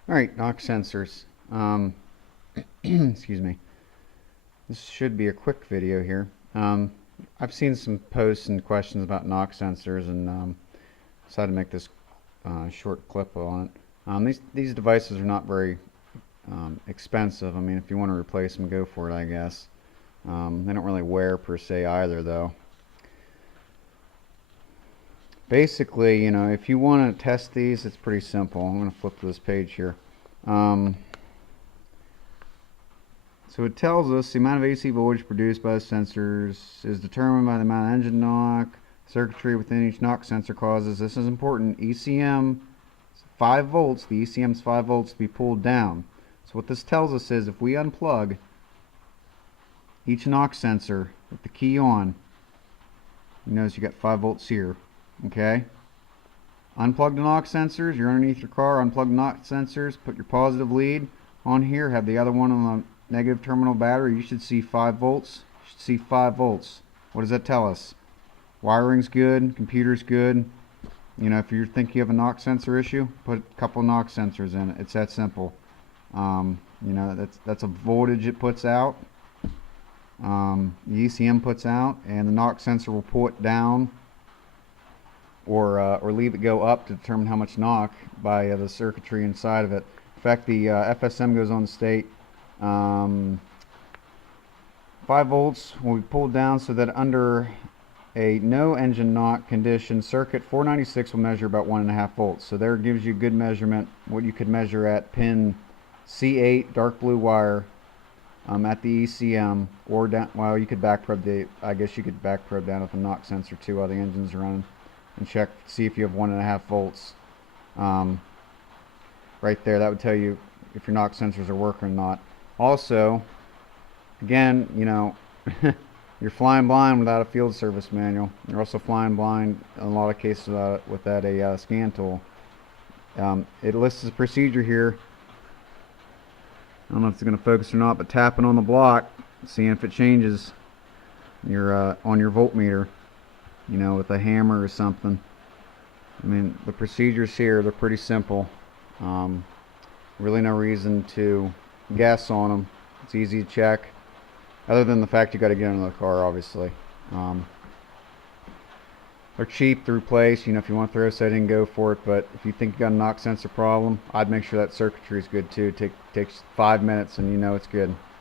All right, knock sensors. Excuse me. This should be a quick video here. I've seen some posts and questions about knock sensors, and decided to make this short clip on it. These devices are not very expensive. I mean, if you want to replace them, go for it, I guess. They don't really wear per se either, though. Basically, if you want to test these, it's pretty simple. I'm going to flip to this page here. So it tells us the amount of AC voltage produced by the sensors is determined by the amount of engine knock circuitry within each knock sensor causes. This is important. ECM 5 volts. The ECM is 5 volts to be pulled down. So what this tells us is if we unplug each knock sensor with the key on, you notice you got 5 volts here. Okay. Unplug the knock sensors. You're underneath your car. Unplug the knock sensors. Put your positive lead on here. Have the other one on the negative terminal battery. You should see 5 volts. You should see 5 volts. What does that tell us? Wiring's good. Computer's good. If you think you have a knock sensor issue, put a couple knock sensors in it. It's that simple. That's a voltage it puts out. The ECM puts out, and the knock sensor will pull it down or leave it go up to determine how much knock by the circuitry inside of it. In fact, the FSM goes on to state 5 volts will be pulled down so that under a no engine knock condition, circuit 496 will measure about 1.5 volts. So there gives you good measurement, what you could measure at pin C8, dark blue wire, at the ECM, or down. Well, you could back probe I guess you could back probe down with a knock sensor too while the engine's running, and check, see if you have 1.5 volts. Right there, that would tell you if your knock sensors are working or not. Also, again, you're flying blind without a field service manual. You're also flying blind in a lot of cases without a scan tool. It lists the procedure here. I don't know if it's going to focus or not, but tapping on the block, seeing if it changes your on your voltmeter, with a hammer or something. I mean, the procedures here, they're pretty simple. Really no reason to guess on them. It's easy to check, other than the fact you got to get into the car, obviously. They're cheap to replace. If you want to throw setting, go for it. But if you think you got a knock sensor problem, I'd make sure that circuitry is good too. Takes 5 minutes, and it's good.